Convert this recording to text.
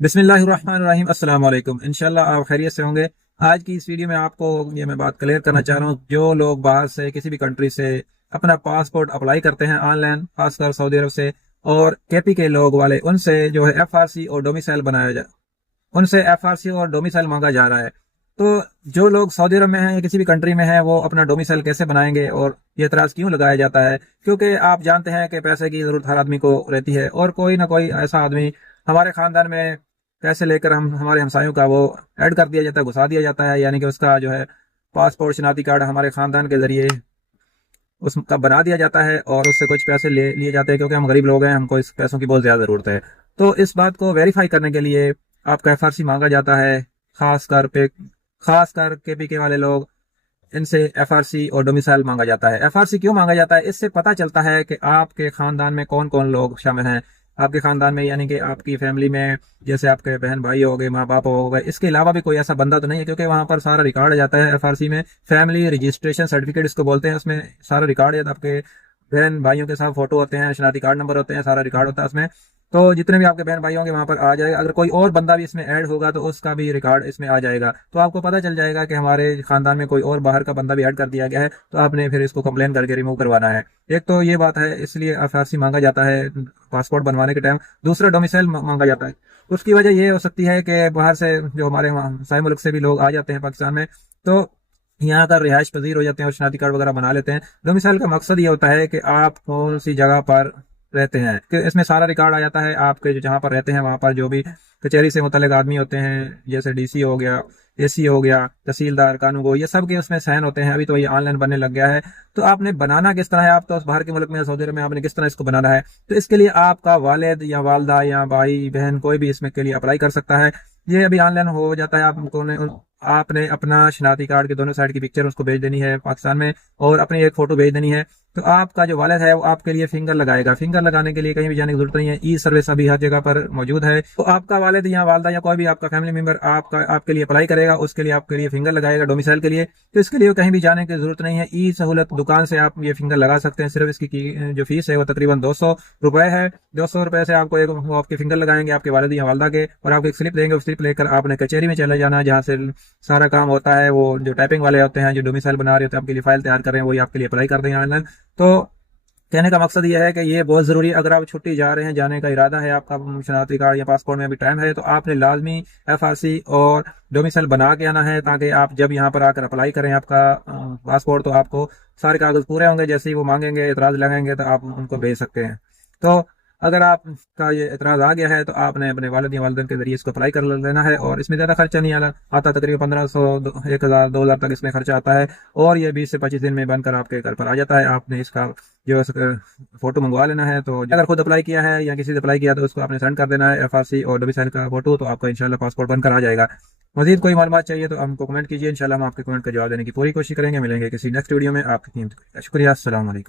बिस्मिल्लाहिर्रहमानिर्रहीम अस्सलाम वालेकुम। इंशाल्लाह आप खैरियत से होंगे। आज की इस वीडियो में आपको ये मैं बात क्लियर करना चाह रहा हूँ, जो लोग बाहर से किसी भी कंट्री से अपना पासपोर्ट अप्लाई करते हैं ऑनलाइन, खासकर सऊदी अरब से, और केपी के लोग वाले उनसे जो है एफआरसी और डोमिसाइल बनाया जा उनसे एफआरसी और डोमिसाइल मांगा जा रहा है। तो जो लोग सऊदी अरब में हैं या किसी भी कंट्री में हैं, वो अपना डोमिसाइल कैसे बनाएंगे और ये एतराज़ क्यों लगाया जाता है? क्योंकि आप जानते हैं कि पैसे की ज़रूरत हर आदमी को रहती है, और कोई ना कोई ऐसा आदमी हमारे ख़ानदान में पैसे लेकर हम हमारे हमसायों का वो ऐड कर दिया जाता है, घुसा दिया जाता है, यानी कि उसका जो है पासपोर्ट शनाख्ती कार्ड हमारे ख़ानदान के ज़रिए उसका बना दिया जाता है, और उससे कुछ पैसे ले लिए जाते हैं, क्योंकि हम गरीब लोग हैं, हमको इस पैसों की बहुत ज़्यादा ज़रूरत है। तो इस बात को वेरीफाई करने के लिए आपका एफआरसी मांगा जाता है। खास कर केपीके वाले लोग, इनसे एफआरसी और डोमिसाइल मांगा जाता है। एफआरसी क्यों मांगा जाता है? इससे पता चलता है कि आपके खानदान में कौन कौन लोग शामिल हैं। आपके खानदान में यानी कि आपकी फैमिली में, जैसे आपके बहन भाई हो गए, माँ बाप हो गए, इसके अलावा भी कोई ऐसा बंदा तो नहीं है, क्योंकि वहां पर सारा रिकॉर्ड आ जाता है। एफआरसी में फैमिली रजिस्ट्रेशन सर्टिफिकेट इसको बोलते हैं, उसमें सारा रिकॉर्ड है, आपके बहन भाइयों के साथ फोटो होते हैं, शनाख्ती कार्ड नंबर होते हैं, सारा रिकॉर्ड होता है उसमें। तो जितने भी आपके बहन भाई होंगे वहां पर आ जाएगा। अगर कोई और बंदा भी इसमें ऐड होगा तो उसका भी रिकॉर्ड इसमें आ जाएगा, तो आपको पता चल जाएगा कि हमारे खानदान में कोई और बाहर का बंदा भी ऐड कर दिया गया है, तो आपने फिर इसको कंप्लेन करके रिमूव करवाना है। एक तो ये बात है, इसलिए एफआरसी मांगा जाता है पासपोर्ट बनवाने के टाइम। दूसरा, डोमिसाइल मांगा जाता है। उसकी वजह ये हो सकती है कि बाहर से जो हमारे साए मुल्क से भी लोग आ जाते हैं पाकिस्तान में, तो यहाँ का रिहाइश पजीर हो जाते हैं और शनाख्ती कार्ड वगैरह बना लेते हैं। डोमिसाइल का मकसद ये होता है कि आप कौन सी जगह पर रहते हैं, कि इसमें सारा रिकॉर्ड आ जाता है। आपके जो जहाँ पर रहते हैं वहाँ पर जो भी कचहरी से मुतल्लिक आदमी होते हैं, जैसे डीसी हो गया, एसी हो गया, तहसीलदार, कानूगो, ये सब के उसमें साइन होते हैं। अभी तो ये ऑनलाइन बनने लग गया है। तो आपने बनाना किस तरह है? आप तो उस बाहर के मुल्क में, सऊदी अरब में, आपने किस तरह इसको बनाना है? तो इसके लिए आपका वालिद या वालदा या भाई बहन कोई भी इसमें के लिए अप्लाई कर सकता है। ये अभी ऑनलाइन हो जाता है। आपने अपना शनाख्ती कार्ड के दोनों साइड की पिक्चर उसको भेज देनी है पाकिस्तान में, और अपनी एक फोटो भेज देनी है। तो आपका जो वालिद है वो आपके लिए फिंगर लगाएगा। फिंगर लगाने के लिए कहीं भी जाने की जरूरत नहीं है, ई सर्विस अभी हर जगह पर मौजूद है। तो आपका वालिद या वालदा या कोई भी आपका फैमिली मेंबर आपके लिए अप्लाई करेगा, उसके लिए आपके लिए फिंगर लगाएगा डोमिसाइल के लिए। तो इसके लिए कहीं भी जाने की जरूरत नहीं है। ई सहूलत दुकान से आप ये फिंगर लगा सकते हैं। सिर्फ इसकी जो फीस है वो तकरीबन 200 रुपए है। 200 रुपए से आपको एक वो आपके फिंगर लगाएंगे आपके वालिद या वालदा के, और आपको एक स्लिप देंगे। उस स्लिप लेकर आपने कचहरी में चले जाना, जहाँ से सारा काम होता है। वो जो टाइपिंग वाले होते हैं, जो डोमिसाइल बना रहे होते हैं, आपके लिए फाइल तैयार कर रहे हैं, वही आपके लिए अप्लाई कर देंगे ऑनलाइन। तो कहने का मकसद ये है कि ये बहुत ज़रूरी है। अगर आप छुट्टी जा रहे हैं, जाने का इरादा है, आपका शनाख्ती कार्ड या पासपोर्ट में अभी टाइम है, तो आपने लाजमी एफआरसी और डोमिसाइल बना के आना है, ताकि आप जब यहाँ पर आकर अप्लाई करें आपका पासपोर्ट, तो आपको सारे कागज पूरे होंगे। जैसे ही वो मांगेंगे, एतराज़ लगेंगे, तो आप उनको भेज सकते हैं। तो अगर आपका ये एतराज़ आ गया है, तो आपने अपने वालिद या वालिदैन के जरिए इसको अप्लाई कर लेना है, और इसमें ज़्यादा खर्चा नहीं आता। तकरीबन 1500, 1000, 2000 तक इसमें खर्चा आता है, और ये 20 से 25 दिन में बनकर आपके घर पर आ जाता है। आपने इसका जो फोटो मंगवा लेना है। तो अगर खुद अप्लाई किया है या किसी से अप्लाई किया, तो उसको आपने सेंड कर देना है एफआरसी और डोमिसाइल का फोटो, तो आपका इंशाल्लाह पासपोर्ट बनकर आ जाएगा। मजीद कोई मालूमात चाहिए तो हमको कमेंट कीजिए, इंशाल्लाह हम आपके कमेंट का जवाब देने की पूरी कोशिश करेंगे। मिलेंगे किसी नेक्स्ट वीडियो में। आपकी कीमत शुक्रिया। अस्सलाम वालेकुम।